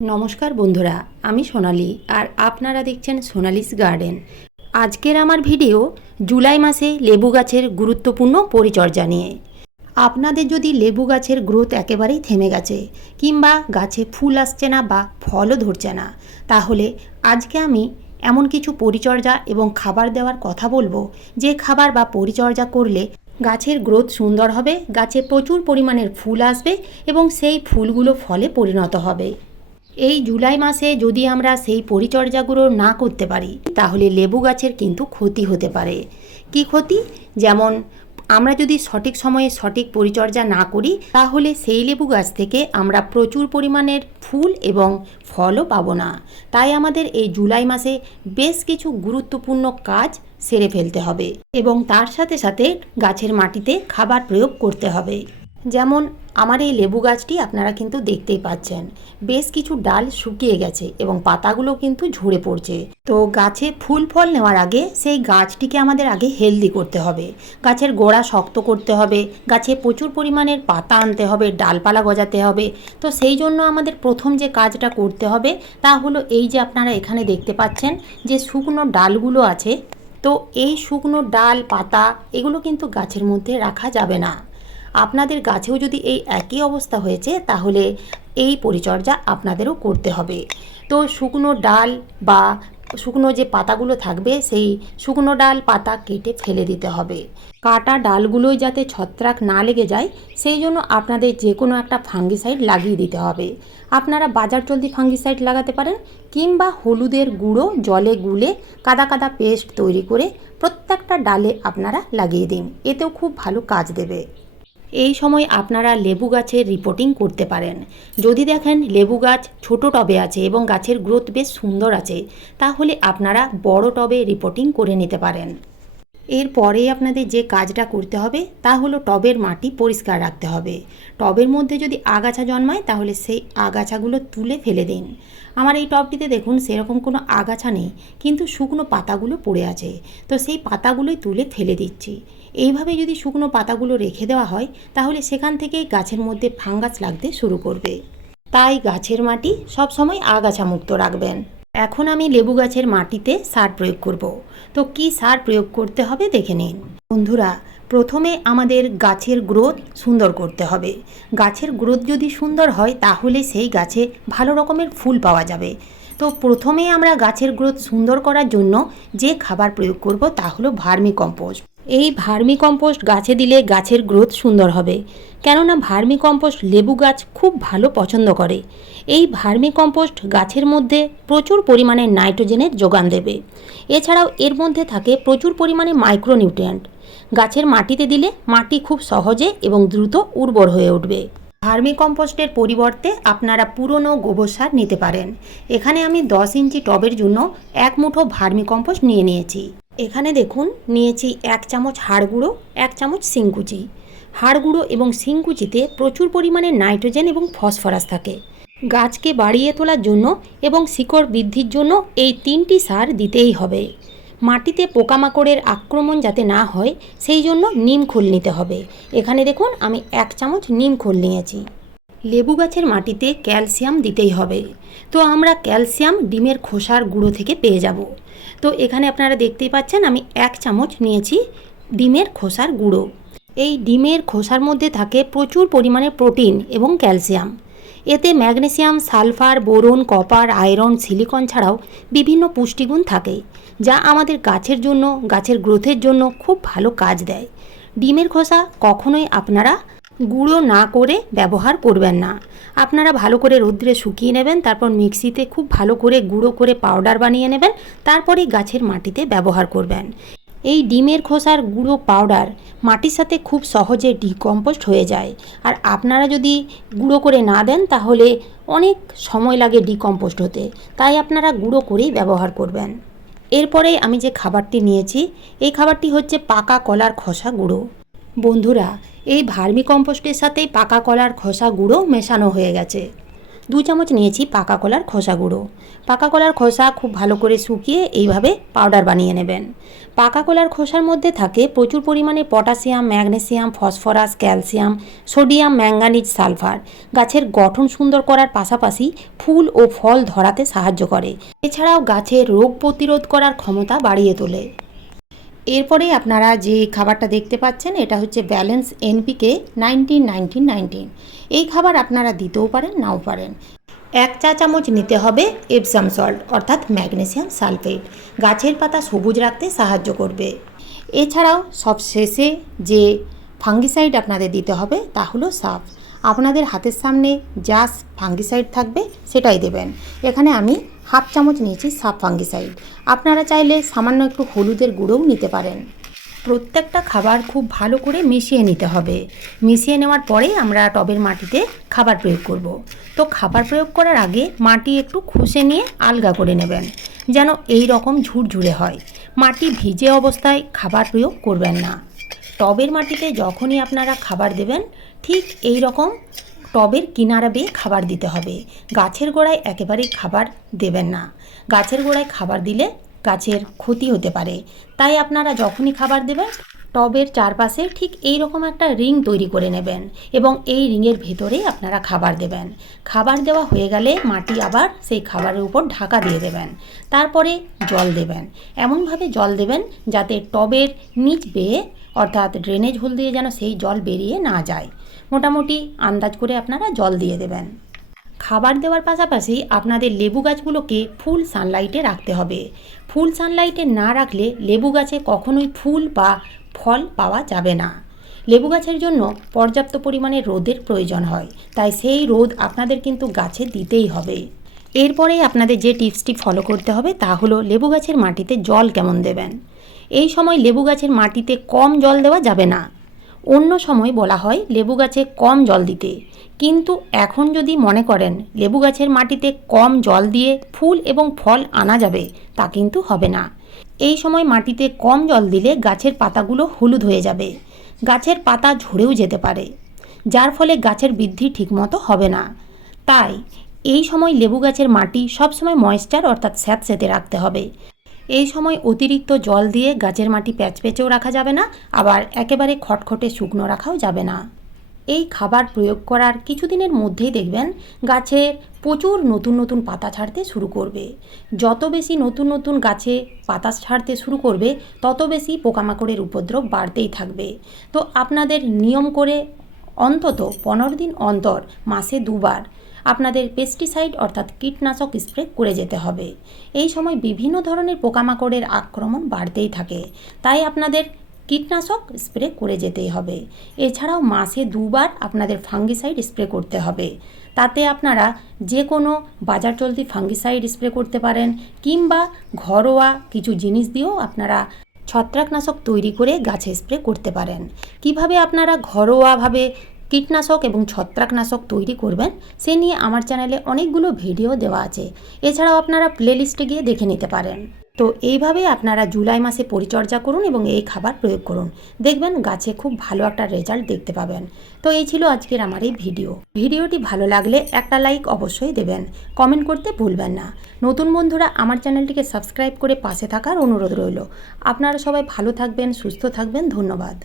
নমস্কার বন্ধুরা, আমি সোনালি আর আপনারা দেখছেন সোনালিস গার্ডেন। আজকের আমার ভিডিও জুলাই মাসে লেবু গাছের গুরুত্বপূর্ণ পরিচর্যা নিয়ে। আপনাদের যদি লেবু গাছের গ্রোথ একেবারেই থেমে গেছে, কিংবা গাছে ফুল আসছে না বা ফলও ধরছে না, তাহলে আজকে আমি এমন কিছু পরিচর্যা এবং খাবার দেওয়ার কথা বলব, যে খাবার বা পরিচর্যা করলে গাছের গ্রোথ সুন্দর হবে, গাছে প্রচুর পরিমাণের ফুল আসবে এবং সেই ফুলগুলো ফলে পরিণত হবে। এই জুলাই মাসে যদি আমরা সেই পরিচর্যাগুলো না করতে পারি, তাহলে লেবু গাছের কিন্তু ক্ষতি হতে পারে। কি ক্ষতি? যেমন, আমরা যদি সঠিক সময়ে সঠিক পরিচর্যা না করি, তাহলে সেই লেবু গাছ থেকে আমরা প্রচুর পরিমাণের ফুল এবং ফলও পাবো না। তাই আমাদের এই জুলাই মাসে বেশ কিছু গুরুত্বপূর্ণ কাজ সেরে ফেলতে হবে এবং তার সাথে সাথে গাছের মাটিতে খাবার প্রয়োগ করতে হবে। যেমন আমার এই লেবু গাছটি আপনারা কিন্তু দেখতেই পাচ্ছেন। বেশ কিছু ডাল শুকিয়ে গেছে এবং পাতাগুলো কিন্তু ঝরে পড়ছে। তো গাছে ফুল ফল নেওয়ার আগে সেই গাছটিকে আমাদের আগে হেলদি করতে হবে। গাছের গোড়া শক্ত করতে হবে। গাছে প্রচুর পরিমাণের পাতা আনতে হবে, ডালপালা গজাতে হবে। তো সেই জন্য আমাদের প্রথম যে কাজটা করতে হবে তা হলো এই যে আপনারা এখানে দেখতে পাচ্ছেন যে শুকনো ডালগুলো আছে। তো এই শুকনো ডাল, পাতা এগুলো কিন্তু গাছের মধ্যে রাখা যাবে না। আপনাদের গাছেও যদি এই একই অবস্থা হয়েছে, তাহলে এই পরিচর্যা আপনাদেরও করতে হবে। তো শুকনো ডাল বা শুকনো যে পাতাগুলো থাকবে, সেই শুকনো ডাল পাতা কেটে ফেলে দিতে হবে। কাটা ডালগুলোই যাতে ছত্রাক না লেগে যায়, সেই জন্য আপনাদের যে কোনো একটা ফাঙ্গিসাইড লাগিয়ে দিতে হবে। আপনারা বাজার চলতি ফাঙ্গিসাইড লাগাতে পারেন, কিংবা হলুদের গুঁড়ো জলে গুলে কাদা কাদা পেস্ট তৈরি করে প্রত্যেকটা ডালে আপনারা লাগিয়ে দিন। এতেও খুব ভালো কাজ দেবে। এই সময় আপনারা লেবু গাছের রিপোর্টিং করতে পারেন। যদি দেখেন লেবু গাছ ছোট টবে আছে এবং গাছের গ্রোথ বেশ সুন্দর আছে, তাহলে আপনারা বড় টবে রিপোর্টিং করে নিতে পারেন। এরপরে আপনাদের যে কাজটা করতে হবে তা হলো টবের মাটি পরিষ্কার রাখতে হবে। টবের মধ্যে যদি আগাছা জন্মায় তাহলে সেই আগাছাগুলো তুলে ফেলে দিন। আমার এই টবটিতে দেখুন সেরকম কোনো আগাছা নেই, কিন্তু শুকনো পাতাগুলো পড়ে আছে। তো সেই পাতাগুলোই তুলে ফেলে দিচ্ছি। এইভাবে যদি শুকনো পাতাগুলো রেখে দেওয়া হয় তাহলে সেখান থেকেই গাছের মধ্যে ফাঙ্গাস লাগতে শুরু করবে। তাই গাছের মাটি সবসময় আগাছা মুক্ত রাখবেন। এখন আমি লেবু গাছের মাটিতে সার প্রয়োগ করব। তো কি সার প্রয়োগ করতে হবে দেখে নিন। বন্ধুরা, প্রথমে আমাদের গাছের গ্রোথ সুন্দর করতে হবে। গাছের গ্রোথ যদি সুন্দর হয়, তাহলে সেই গাছে ভালো রকমের ফুল পাওয়া যাবে। তো প্রথমে আমরা গাছের গ্রোথ সুন্দর করার জন্য যে খাবার প্রয়োগ করব, তা হলো ভার্মি কম্পোস্ট এই ভার্মি কম্পোস্ট গাছে দিলে গাছের গ্রোথ সুন্দর হবে। কেননা ভার্মি কম্পোস্ট লেবু গাছ খুব ভালো পছন্দ করে। এই ভার্মি কম্পোস্ট গাছের মধ্যে প্রচুর পরিমাণে নাইট্রোজেনের যোগান দেবে। এছাড়াও এর মধ্যে থাকে প্রচুর পরিমাণে মাইক্রোনিউট্রিয়েন্ট। গাছের মাটিতে দিলে মাটি খুব সহজে এবং দ্রুত উর্বর হয়ে উঠবে। ভার্মি কম্পোস্টের পরিবর্তে আপনারা পুরনো গোবর সার নিতে পারেন। এখানে আমি দশ ইঞ্চি টবের জন্য এক মুঠো ভার্মি কম্পোস্ট নিয়ে নিয়েছি। এখানে দেখুন, নিয়েছি এক চামচ হাড় গুঁড়ো, এক চামচ সিংকুচি হাড় গুঁড়ো এবং সিংকুচিতে প্রচুর পরিমাণে নাইট্রোজেন এবং ফসফরাস থাকে। গাছকে বাড়িয়ে তোলার জন্য এবং শিকড় বৃদ্ধির জন্য এই তিনটি সার দিতেই হবে। মাটিতে পোকামাকড়ের আক্রমণ যাতে না হয়, সেই জন্য নিম খোল নিতে হবে। এখানে দেখুন, আমি এক চামচ নিম খোল নিয়েছি। লেবু গাছের মাটিতে ক্যালসিয়াম দিতেই হবে। তো আমরা ক্যালসিয়াম ডিমের খোসার গুঁড়ো থেকে পেয়ে যাব। তো এখানে আপনারা দেখতেই পাচ্ছেন আমি এক চামচ নিয়েছি ডিমের খোসার গুঁড়ো। এই ডিমের খোসার মধ্যে থাকে প্রচুর পরিমাণে প্রোটিন এবং ক্যালসিয়াম। এতে magnesium, sulphur, boron, copper, iron, silicon ছাড়াও বিভিন্ন পুষ্টিগুণ থাকে, যা আমাদের গাছের জন্য, গাছের গ্রোথের জন্য খুব ভালো কাজ দেয়। ডিমের খোসা কখনোই আপনারা গুঁড়ো না করে ব্যবহার করবেন না। আপনারা ভালো করে রৌদ্রে শুকিয়ে নেবেন, তারপর মিক্সিতে খুব ভালো করে গুঁড়ো করে পাউডার বানিয়ে নেবেন তারপরে গাছের মাটিতে ব্যবহার করবেন। এই ডিমের খোসার গুঁড়ো পাউডার মাটির সাথে খুব সহজে ডিকম্পোস্ট হয়ে যায়। আর আপনারা যদি গুঁড়ো করে না দেন, তাহলে অনেক সময় লাগে ডিকম্পোস্ট হতে। তাই আপনারা গুঁড়ো করেই ব্যবহার করবেন। এরপরে আমি যে খাবারটি নিয়েছি, এই খাবারটি হচ্ছে পাকা কলার খোসা গুঁড়ো। বন্ধুরা, এই ভার্মি কম্পোস্টের সাথেই পাকা কলার খোসা গুঁড়ো মেশানো হয়ে গেছে। দু চামচ নিয়েছি পাকা কলার খোসা গুঁড়ো। পাকা কলার খোসা খুব ভালো করে শুকিয়ে এইভাবে পাউডার বানিয়ে নেবেন। পাকা কলার খোসার মধ্যে থাকে প্রচুর পরিমাণে potassium, magnesium, phosphorus, calcium, sodium, manganese, sulphur. গাছের গঠন সুন্দর করার পাশাপাশি ফুল ও ফল ধরাতে সাহায্য করে। এছাড়াও গাছের রোগ প্রতিরোধ করার ক্ষমতা বাড়িয়ে তোলে। এরপরে আপনারা যে খাবারটা দেখতে পাচ্ছেন, এটা হচ্ছে balance NPK nineteen nineteen nineteen. এই খাবার আপনারা দিতেও পারেন, নাও পারেন। এক চা চামচ নিতে হবে এপসাম সল্ট, অর্থাৎ ম্যাগনেসিয়াম সালফেট। গাছের পাতা সবুজ রাখতে সাহায্য করবে। এছাড়াও সব শেষে যে ফাঙ্গিসাইড আপনাদের দিতে হবে, তা হলো সাফ। আপনাদের হাতের সামনে যা ফাঙ্গিসাইড থাকবে, সেটাই দেবেন। এখানে আমি হাফ চামচ নিয়েছি সাফ ফাঙ্গিসাইড। আপনারা চাইলে সামান্য একটু হলুদের গুঁড়োও নিতে পারেন। প্রত্যেকটা খাবার খুব ভালো করে মিশিয়ে নিতে হবে। মিশিয়ে নেওয়ার পরে আমরা টবের মাটিতে খাবার প্রয়োগ করব। তো খাবার প্রয়োগ করার আগে মাটি একটু খুশে নিয়ে আলগা করে নেবেন, যেন এই রকম ঝুরঝুরে হয়। মাটি ভিজে অবস্থায় খাবার প্রয়োগ করবেন না। টবের মাটিতে যখনই আপনারা খাবার দেবেন ঠিক এই রকম টবের কিনারা বেয়ে খাবার দিতে হবে। গাছের গোড়ায় একেবারেই খাবার দেবেন না। গাছের গোড়ায় খাবার দিলে গাছের ক্ষতি হতে পারে। তাই আপনারা যখনই খাবার দেবেন, টবের চারপাশে ঠিক এই রকম একটা রিং তৈরি করে নেবেন এবং এই রিংয়ের ভেতরেই আপনারা খাবার দেবেন। খাবার দেওয়া হয়ে গেলে মাটি আবার সেই খাবারের উপর ঢাকা দিয়ে দেবেন। তারপরে জল দেবেন। এমনভাবে জল দেবেন যাতে টবের নিচ বেয়ে, অর্থাৎ ড্রেনেজ হোল দিয়ে যেন সেই জল বেরিয়ে না যায়। মোটামুটি আন্দাজ করে আপনারা জল দিয়ে দেবেন। খাবার দেওয়ার পাশাপাশি আপনাদের লেবু গাছগুলোকে ফুল সানলাইটে রাখতে হবে। ফুল সানলাইটে না রাখলে লেবু গাছে কখনোই ফুল বা ফল পাওয়া যাবে না। লেবু গাছের জন্য পর্যাপ্ত পরিমাণে রোদের প্রয়োজন হয়, তাই সেই রোদ আপনাদের কিন্তু গাছে দিতেই হবে। এরপরে আপনাদের যে টিপসটি ফলো করতে হবে তা হলো লেবু গাছের মাটিতে জল কেমন দেবেন। এই সময় লেবু গাছের মাটিতে কম জল দেওয়া যাবে না। অন্য সময় বলা হয় লেবু গাছে কম জল দিতে। কিন্তু এখন যদি মনে করেন, লেবু গাছের মাটিতে কম জল দিয়ে ফুল এবং ফল আনা যাবে, তা কিন্তু হবে না। এই সময় মাটিতে কম জল দিলে গাছের পাতাগুলো হলুদ হয়ে যাবে। গাছের পাতা ঝরেও যেতে পারে, যার ফলে গাছের বৃদ্ধি ঠিকমতো হবে না। তাই এই সময় লেবু গাছের মাটি সবসময় ময়েশ্চার অর্থাৎ স্যাঁতস্যাঁতে রাখতে হবে। এই সময় অতিরিক্ত জল দিয়ে গাছের মাটি প্যাচপ্যাচেও রাখা যাবে না, আবার একেবারে খটখটে শুকনো রাখাও যাবে না। এই খাবার প্রয়োগ করার কিছুদিনের মধ্যেই দেখবেন গাছে প্রচুর নতুন নতুন পাতা ছাড়তে শুরু করবে। যত বেশি নতুন নতুন গাছে পাতা ছাড়তে শুরু করবে, তত বেশি পোকামাকড়ের উপদ্রব বাড়তেই থাকবে। তো আপনাদের নিয়ম করে অন্তত পনেরো দিন অন্তর, মাসে দুবার আপনাদের পেস্টিসাইড অর্থাৎ কীটনাশক স্প্রে করে যেতে হবে। এই সময় বিভিন্ন ধরনের পোকামাকড়ের আক্রমণ বাড়তেই থাকে। তাই আপনাদের কীটনাশক স্প্রে করে যেতেই হবে। এছাড়াও মাসে দুবার আপনাদের ফাঙ্গিসাইড স্প্রে করতে হবে। তাতে আপনারা যে কোনো বাজার চলতি ফাঙ্গিসাইড স্প্রে করতে পারেন কিংবা ঘরোয়া কিছু জিনিস দিয়েও আপনারা ছত্রাকনাশক তৈরি করে গাছে স্প্রে করতে পারেন। কীভাবে আপনারা ঘরোয়াভাবে কীটনাশক এবং ছত্রাকনাশক তৈরি করবেন, সে নিয়ে আমার চ্যানেলে অনেকগুলো ভিডিও দেওয়া আছে। এছাড়াও আপনারা প্লেলিস্টে গিয়ে দেখে নিতে পারেন। তো এইভাবে আপনারা জুলাই মাসে পরিচর্যা করুন এবং এই খাবার প্রয়োগ করুন। দেখবেন গাছে খুব ভালো একটা রেজাল্ট দেখতে পাবেন। তো এই ছিল আজকের আমার এই ভিডিও। ভিডিওটি ভালো লাগলে একটা লাইক অবশ্যই দেবেন। কমেন্ট করতে ভুলবেন না। নতুন বন্ধুরা আমার চ্যানেলটিকে সাবস্ক্রাইব করে পাশে থাকার অনুরোধ রইল। আপনারা সবাই ভালো থাকবেন, সুস্থ থাকবেন, ধন্যবাদ।